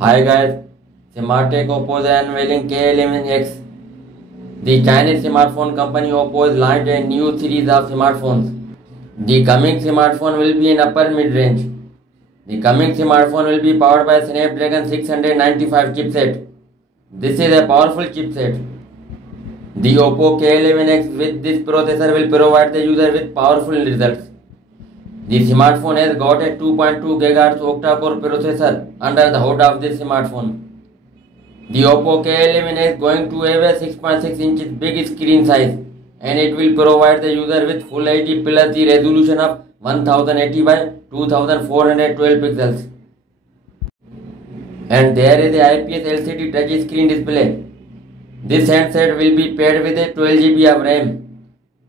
Hi guys, Smartech Oppo is unveiling K11x. The Chinese smartphone company Oppo has launched a new series of smartphones. The coming smartphone will be in upper mid-range. The coming smartphone will be powered by Snapdragon 695 chipset. This is a powerful chipset. The Oppo K11x with this processor will provide the user with powerful results. The smartphone has got a 2.2 GHz octa-core processor under the hood of this smartphone. The Oppo K11 is going to have a 6.6 inches big screen size and it will provide the user with Full HD plus the resolution of 1080 by 2412 pixels. And there is a IPS LCD touch screen display. This handset will be paired with a 12 GB of RAM.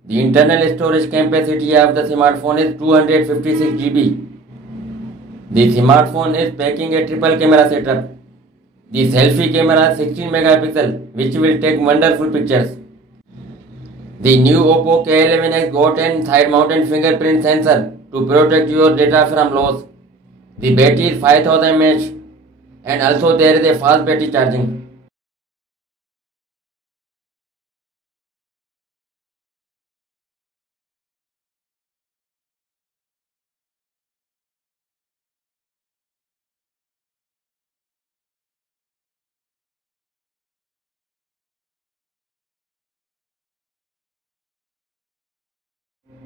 The internal storage capacity of the smartphone is 256 GB. The smartphone is packing a triple camera setup. The selfie camera is 16 megapixel, which will take wonderful pictures. The new Oppo K11x got a side-mounted fingerprint sensor to protect your data from loss. The battery is 5000 mAh and also there is a fast battery charging.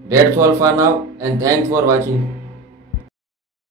That's all for now and thanks for watching.